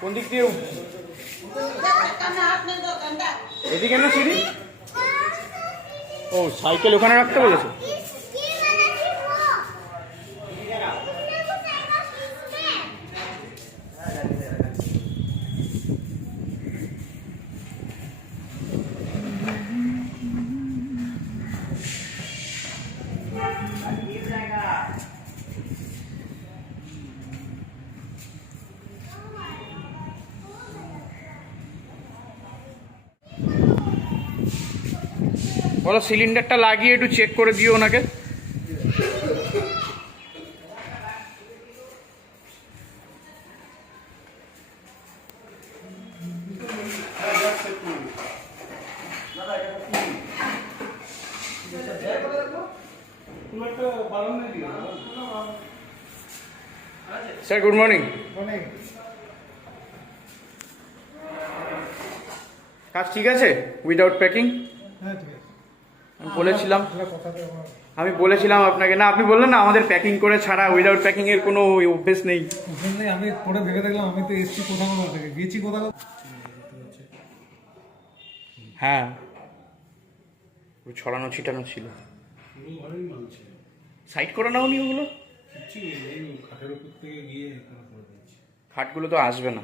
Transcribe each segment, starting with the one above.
কোন দিক দিয়ে এদিকে না সিঁড়ি? ও সাইকেল ওখানে রাখতে বলেছে। বলো সিলিন্ডারটা লাগিয়ে একটু চেক করে দিও ওনাকে। Sir good morning. কাজ ঠিক আছে উইদাউট প্যাকিং? আমি বলেছিলাম আপনাকে, না আপনি বললেন না আমাদের প্যাকিং করে ছাড়া, উইদাউট প্যাকিং এর কোনো অভ্যেস নেই। আমি পরে ভেবে দেখলাম আমি তো এসছি কোথাও থেকে গেছি কোথাও। হ্যাঁ ছড়ানো ছিটানো ছিল, সাইড করে নাও নি ওগুলো। খাটগুলো তো আসবে না।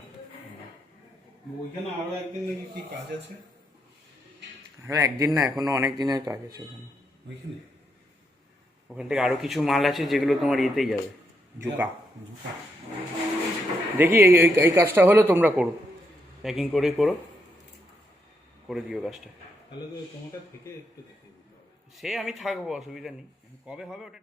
ওইখানে আরো একদিন নাকি কি কাজ আছে? আরো একদিন না, এখনো অনেক দিনের কাজ আছে ওখানে। ওখান থেকে আরো কিছু মাল আছে যেগুলো তোমার ইয়েতেই যাবে, জুকা। দেখি এই কাজটা হলো, তোমরা করো, প্যাকিং করে করে দিও কাজটা। তাহলে তো তোমাকে থেকে একটু দেখে দিতে হবে। সে আমি থাকবো, অসুবিধা নেই। কবে হবে ওটা?